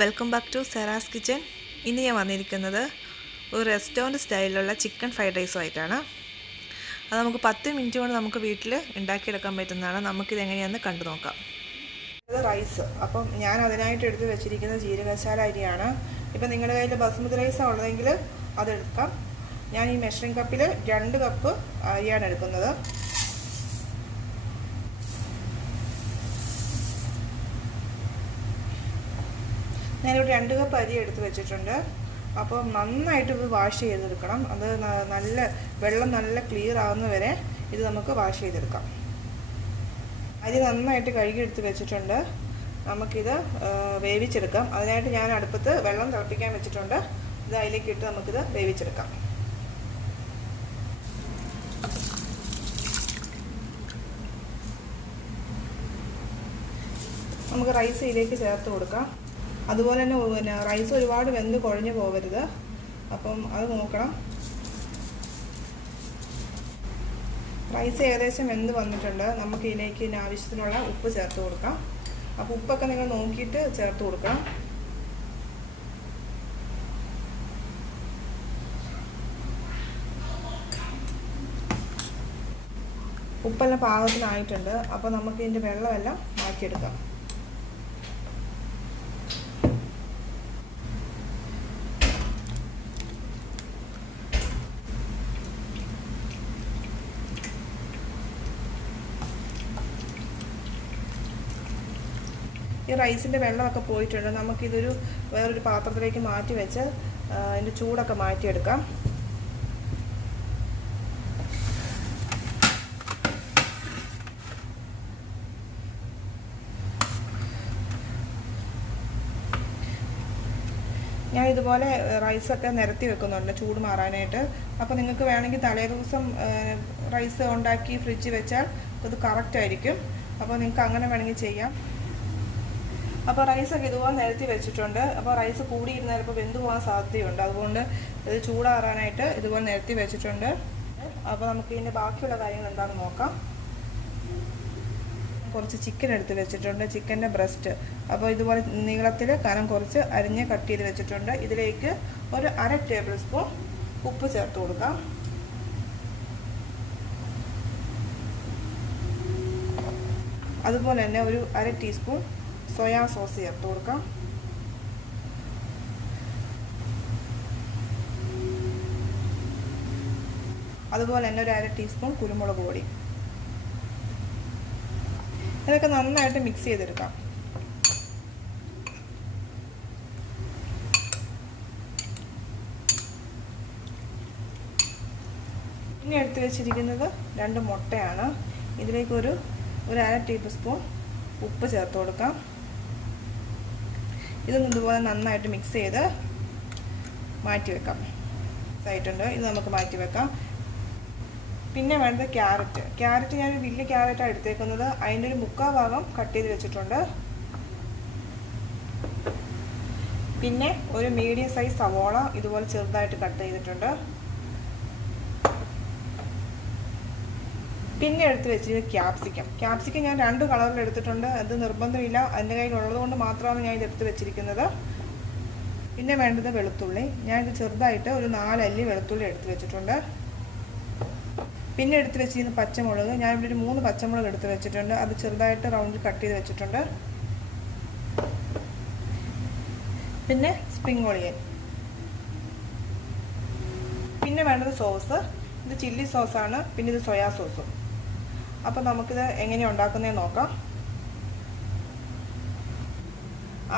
Welcome back to Sera's kitchen. ഇന്ന് ഞാൻ വന്നിരിക്കുന്നത് ഒരു റെസ്റ്റോറൻറ്റ് സ്റ്റൈലിലുള്ള ചിക്കൻ ഫ്രൈഡ് റൈസുമായിട്ടാണ്. അത് നമുക്ക് 10 മിനിറ്റ് കൊണ്ട് നമുക്ക് വീട്ടിൽ ഉണ്ടാക്കിയെടുക്കാൻ പറ്റുന്നതാണ്. നമുക്കിത് എങ്ങനെയാണെന്ന് കണ്ടു നോക്കാം. ഇത് റൈസ്, അപ്പം ഞാൻ അതിനായിട്ട് എടുത്ത് വെച്ചിരിക്കുന്നത് ജീരകശാല അരിയാണ്. ഇപ്പം നിങ്ങളുടെ കയ്യിൽ ബസുമതി റൈസാണ് ഉള്ളതെങ്കിൽ അതെടുക്കാം. ഞാൻ ഈ മെഷറിംഗ് കപ്പിൽ 2 കപ്പ് അരിയാണ് എടുക്കുന്നത്. ഞാനിവിടെ 2 കപ്പ് അരി എടുത്ത് വെച്ചിട്ടുണ്ട്. അപ്പോൾ നന്നായിട്ട് ഇത് വാഷ് ചെയ്തെടുക്കണം. അത് നല്ല വെള്ളം നല്ല ക്ലിയർ ആവുന്ന വരെ ഇത് നമുക്ക് വാഷ് ചെയ്തെടുക്കാം. അരി നന്നായിട്ട് കഴുകിയെടുത്ത് വെച്ചിട്ടുണ്ട്. നമുക്കിത് വേവിച്ചെടുക്കാം. അതിനായിട്ട് ഞാൻ അടുപ്പത്ത് വെള്ളം തിളപ്പിക്കാൻ വെച്ചിട്ടുണ്ട്. ഇത് അതിലേക്ക് ഇട്ട് നമുക്കിത് വേവിച്ചെടുക്കാം. നമുക്ക് റൈസ് ഇതിലേക്ക് ചേർത്ത് കൊടുക്കാം. അതുപോലെ തന്നെ റൈസ് ഒരുപാട് വെന്ത് കുഴഞ്ഞു പോകരുത്. അപ്പം അത് നോക്കണം. റൈസ് ഏകദേശം വെന്ത് വന്നിട്ടുണ്ട്. നമുക്ക് ഇതിലേക്ക് ആവശ്യത്തിനുള്ള ഉപ്പ് ചേർത്ത് കൊടുക്കാം. അപ്പോൾ ഉപ്പൊക്കെ നിങ്ങൾ നോക്കിയിട്ട് ചേർത്ത് കൊടുക്കാം. ഉപ്പെല്ലാം പാകത്തിനായിട്ടുണ്ട്. അപ്പോൾ നമുക്ക് ഇതിൻ്റെ വെള്ളമെല്ലാം മാറ്റിയെടുക്കാം. ഈ റൈസിൻ്റെ വെള്ളമൊക്കെ പോയിട്ടുണ്ട്. നമുക്കിതൊരു വേറൊരു പാത്രത്തിലേക്ക് മാറ്റി വെച്ച് അതിൻ്റെ ചൂടൊക്കെ മാറ്റിയെടുക്കാം. ഞാൻ ഇതുപോലെ റൈസൊക്കെ നിരത്തി വെക്കുന്നുണ്ട് ചൂട് മാറാനായിട്ട്. അപ്പോൾ നിങ്ങൾക്ക് വേണമെങ്കിൽ തലേ ദിവസം റൈസ് ഉണ്ടാക്കി ഫ്രിഡ്ജിൽ വെച്ചാൽ അത് കറക്റ്റായിരിക്കും. അപ്പോൾ നിങ്ങൾക്ക് അങ്ങനെ വേണമെങ്കിൽ ചെയ്യാം. അപ്പോൾ റൈസൊക്കെ ഇതുപോലെ നിരത്തി വെച്ചിട്ടുണ്ട്. അപ്പോൾ റൈസ് കൂടിയിരുന്നാൽ ചിലപ്പോൾ വെന്ത് പോകാൻ സാധ്യതയുണ്ട്. അതുകൊണ്ട് ഇത് ചൂടാറാനായിട്ട് ഇതുപോലെ നിരത്തി വെച്ചിട്ടുണ്ട്. അപ്പോൾ നമുക്ക് ഇതിൻ്റെ ബാക്കിയുള്ള കാര്യങ്ങൾ എന്താണെന്ന് നോക്കാം. കുറച്ച് ചിക്കൻ എടുത്ത് വെച്ചിട്ടുണ്ട്, ചിക്കൻ്റെ ബ്രസ്റ്റ്. അപ്പോൾ ഇതുപോലെ നീളത്തിൽ കനം കുറച്ച് അരിഞ്ഞ് കട്ട് ചെയ്ത് വെച്ചിട്ടുണ്ട്. ഇതിലേക്ക് ഒരു 1/2 ടേബിൾ സ്പൂൺ ഉപ്പ് ചേർത്ത് കൊടുക്കാം. അതുപോലെ തന്നെ ഒരു 1/2 ടീസ്പൂൺ സോയാ സോസ് ചേർത്ത് കൊടുക്കാം. അതുപോലെ തന്നെ ഒരു 1/2 ടീസ്പൂൺ കുരുമുളക് പൊടി. ഇതൊക്കെ നന്നായിട്ട് മിക്സ് ചെയ്തെടുക്കാം. പിന്നെ എടുത്ത് വെച്ചിരിക്കുന്നത് 2 മുട്ടയാണ്. ഇതിലേക്ക് ഒരു 1/2 ടേബിൾ സ്പൂൺ ഉപ്പ് ചേർത്ത് കൊടുക്കാം. ഇതൊന്നും ഇതുപോലെ നന്നായിട്ട് മിക്സ് ചെയ്ത് മാറ്റി വെക്കാം. ആയിട്ടുണ്ട്. ഇത് നമുക്ക് മാറ്റി വെക്കാം. പിന്നെ വേണ്ടത് ക്യാരറ്റ് ഞാനൊരു വലിയ ക്യാരറ്റാണ് എടുത്തേക്കുന്നത്. അതിൻ്റെ ഒരു 3/4 ഭാഗം കട്ട് ചെയ്ത് വെച്ചിട്ടുണ്ട്. പിന്നെ ഒരു മീഡിയം സൈസ് സവോള ഇതുപോലെ ചെറുതായിട്ട് കട്ട് ചെയ്തിട്ടുണ്ട്. പിന്നെ എടുത്ത് വെച്ചിട്ട് ക്യാപ്സിക്കം ഞാൻ 2 കളറിൽ എടുത്തിട്ടുണ്ട്. അത് നിർബന്ധമില്ല, എൻ്റെ കയ്യിലുള്ളത് കൊണ്ട് മാത്രമാണ് ഞാൻ ഇതെടുത്ത് വെച്ചിരിക്കുന്നത്. പിന്നെ വേണ്ടത് വെളുത്തുള്ളി. ഞാനിത് ചെറുതായിട്ട് ഒരു 4 അല്ലി വെളുത്തുള്ളി എടുത്ത് വെച്ചിട്ടുണ്ട്. പിന്നെ എടുത്ത് വെച്ചിരുന്ന പച്ചമുളക്, ഞാനിവിടെ ഒരു 3 പച്ചമുളക് എടുത്ത് വെച്ചിട്ടുണ്ട്. അത് ചെറുതായിട്ട് റൗണ്ടിൽ കട്ട് ചെയ്ത് വെച്ചിട്ടുണ്ട്. പിന്നെ സ്പ്രിംഗ് ഓണിയൻ. പിന്നെ വേണ്ടത് സോസ്. ഇത് ചില്ലി സോസാണ്. പിന്നെ ഇത് സോയാ സോസും. അപ്പോൾ നമുക്കിത് എങ്ങനെയാണ് ഉണ്ടാക്കുന്നതെന്ന് നോക്കാം.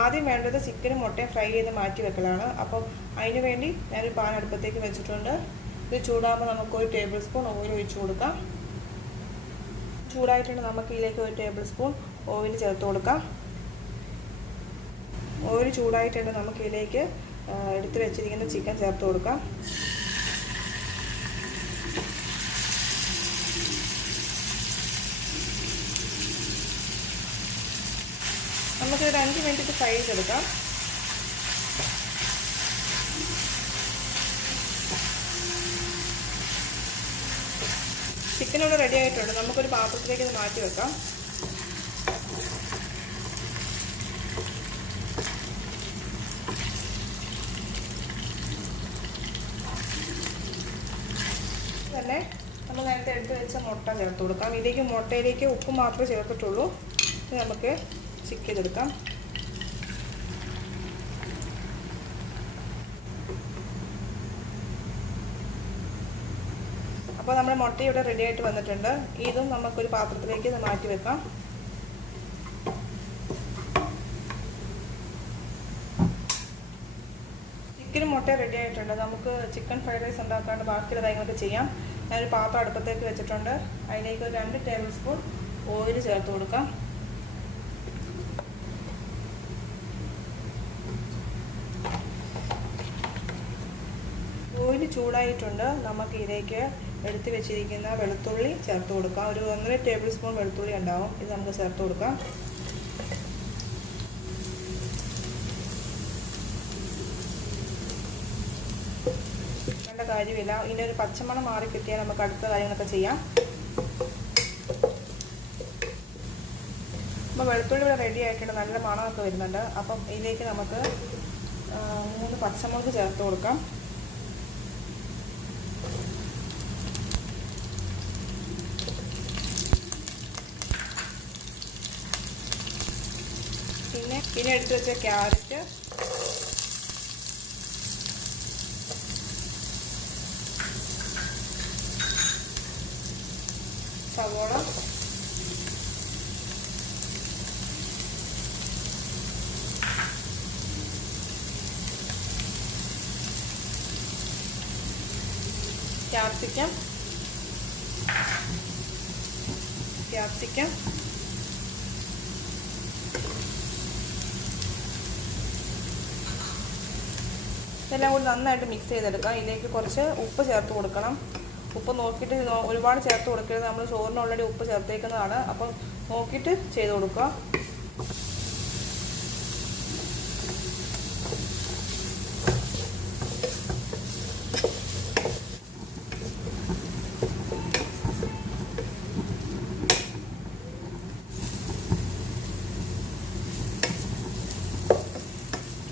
ആദ്യം വേണ്ടത് ചിക്കനും മുട്ടയും ഫ്രൈ ചെയ്ത് മാറ്റി വെക്കലാണ്. അപ്പം അതിന് വേണ്ടി ഞാനൊരു പാൻ അടുപ്പത്തേക്ക് വെച്ചിട്ടുണ്ട്. ഇത് ചൂടാകുമ്പോൾ നമുക്ക് 1 ടേബിൾ സ്പൂൺ ഓയിൽ ഒഴിച്ച് കൊടുക്കാം. ചൂടായിട്ടുണ്ട്. നമുക്ക് ഇതിലേക്ക് 1 ടേബിൾ സ്പൂൺ ഓയിൽ ചേർത്ത് കൊടുക്കാം. ഓയിൽ ചൂടായിട്ടുണ്ട്. നമുക്ക് ഇതിലേക്ക് എടുത്ത് വെച്ചിരിക്കുന്ന ചിക്കൻ ചേർത്ത് കൊടുക്കാം. നമുക്കൊരു 5 മിനിറ്റ് ഫ്രൈ ചെയ്തെടുക്കാം. ചിക്കൻ ഇവിടെ റെഡി ആയിട്ടുണ്ട്. നമുക്കൊരു പാത്രത്തിലേക്ക് ഇത് മാറ്റി വെക്കാം. എടുത്ത് വെച്ച മുട്ട ചേർത്ത് കൊടുക്കാം. ഇതിലേക്ക് മുട്ടയിലേക്ക് ഉപ്പ് മാത്രമേ ചേർത്തിട്ടുള്ളൂ. ഇത് നമുക്ക് ചിക്ക് ചെയ്തെടുക്കാം. അപ്പോൾ നമ്മുടെ മുട്ട ഇവിടെ റെഡി ആയിട്ട് വന്നിട്ടുണ്ട്. ഇതും നമുക്കൊരു പാത്രത്തിലേക്ക് മാറ്റി വെക്കാം. ചിക്കനും മുട്ട റെഡി ആയിട്ടുണ്ട്. നമുക്ക് ചിക്കൻ ഫ്രൈഡ് റൈസ് ഉണ്ടാക്കാണ്ട് ബാക്കിയുള്ള കാര്യങ്ങളൊക്കെ ചെയ്യാം. ഞാനൊരു പാത്രം അടുപ്പത്തേക്ക് വെച്ചിട്ടുണ്ട്. അതിലേക്ക് ഒരു 2 ടേബിൾ സ്പൂൺ ഓയിൽ ചേർത്ത് കൊടുക്കാം. ഓയിൽ ചൂടായിട്ടുണ്ട്. നമുക്ക് ഇതിലേക്ക് എടുത്ത് വെച്ചിരിക്കുന്ന വെളുത്തുള്ളി ചേർത്ത് കൊടുക്കാം. ഒരു 1.5 ടേബിൾ സ്പൂൺ വെളുത്തുള്ളി ഉണ്ടാവും. ഇത് നമുക്ക് ചേർത്ത് കൊടുക്കാം. വേണ്ട കാര്യമില്ല. ഇനി ഒരു പച്ചമണം മാറി കിട്ടിയാൽ നമുക്ക് അടുത്ത കാര്യങ്ങളൊക്കെ ചെയ്യാം. അപ്പോൾ വെളുത്തുള്ളി ഇവിടെ റെഡി ആയിട്ടുണ്ട്. നല്ല മണമൊക്കെ വരുന്നുണ്ട്. അപ്പം ഇതിലേക്ക് നമുക്ക് 3 പച്ചമുളക് ചേർത്ത് കൊടുക്കാം. പിന്നെ എടുത്ത് വെച്ച ക്യാരറ്റ്, സവോള, ക്യാപ്സിക്കം, ഇതെല്ലാം കൂടി നന്നായിട്ട് മിക്സ് ചെയ്തെടുക്കാം. ഇതിലേക്ക് കുറച്ച് ഉപ്പ് ചേർത്ത് കൊടുക്കണം. ഉപ്പ് നോക്കിയിട്ട് ഒരുപാട് ചേർത്ത് കൊടുക്കരുത്. നമ്മൾ ചോറിന് ഓൾറെഡി ഉപ്പ് ചേർത്തേക്കുന്നതാണ്. അപ്പം നോക്കിയിട്ട് ചെയ്ത് കൊടുക്കുക.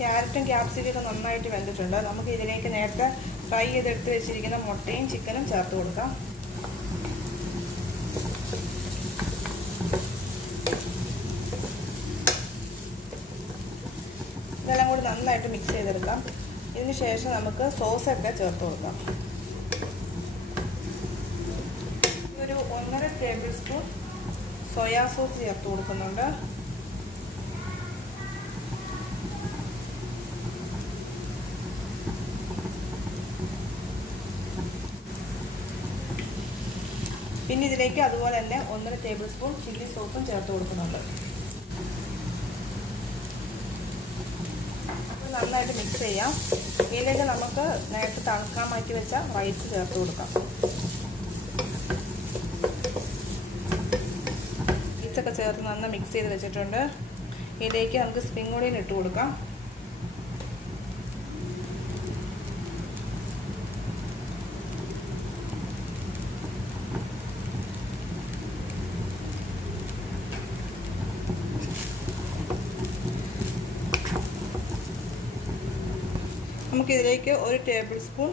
ക്യാരറ്റും ക്യാപ്സിക്കും നന്നായിട്ട് വെന്തിട്ടുണ്ട്. നമുക്ക് ഇതിലേക്ക് നേരത്തെ ഫ്രൈ ചെയ്തെടുത്ത് വെച്ചിരിക്കുന്ന മുട്ടയും ചിക്കനും ചേർത്ത് കൊടുക്കാം. ഇതെല്ലാം കൂടി നന്നായിട്ട് മിക്സ് ചെയ്തെടുക്കാം. ഇതിന് ശേഷം നമുക്ക് സോസൊക്കെ ചേർത്ത് കൊടുക്കാം. ഒരു 1.5 ടേബിൾ സ്പൂൺ സോയാ സോസ് ചേർത്ത് കൊടുക്കുന്നുണ്ട്. പിന്നെ ഇതിലേക്ക് അതുപോലെ തന്നെ 1.5 ടേബിൾ സ്പൂൺ ചില്ലി സോസും ചേർത്ത് കൊടുക്കുന്നുണ്ട്. നന്നായിട്ട് മിക്സ് ചെയ്യാം. ഇതിലേക്ക് നമുക്ക് നേരത്തെ തണുക്കാൻ മാറ്റി വെച്ച റൈസ് ചേർത്ത് കൊടുക്കാം. റൈസൊക്കെ ചേർത്ത് നന്നായി മിക്സ് ചെയ്ത് വെച്ചിട്ടുണ്ട്. ഇതിലേക്ക് നമുക്ക് സ്പ്രിംഗ് ഓണിയൻ ഇട്ട് കൊടുക്കാം. നമുക്കിതിലേക്ക് 1 ടേബിൾ സ്പൂൺ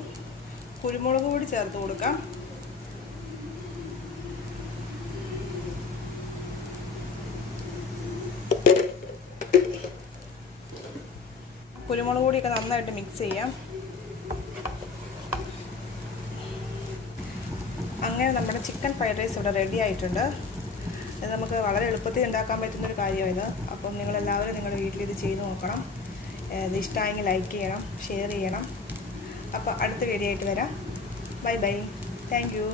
കുരുമുളക് പൊടി ചേർത്ത് കൊടുക്കാം. കുരുമുളക് പൊടിയൊക്കെ നന്നായിട്ട് മിക്സ് ചെയ്യാം. അങ്ങനെ നമ്മുടെ ചിക്കൻ ഫ്രൈഡ് റൈസ് ഇവിടെ റെഡി ആയിട്ടുണ്ട്. ഇത് നമുക്ക് വളരെ എളുപ്പത്തിൽ ഉണ്ടാക്കാൻ പറ്റുന്നൊരു കാര്യമാണിത്. അപ്പം നിങ്ങളെല്ലാവരും നിങ്ങളുടെ വീട്ടിൽ ഇത് ചെയ്ത് നോക്കണം. ഇത് ഇഷ്ടമായെങ്കിൽ ലൈക്ക് ചെയ്യണം, ഷെയർ ചെയ്യണം. അപ്പോൾ അടുത്ത വീഡിയോ ആയിട്ട് വരാം. Bye bye. Thank you.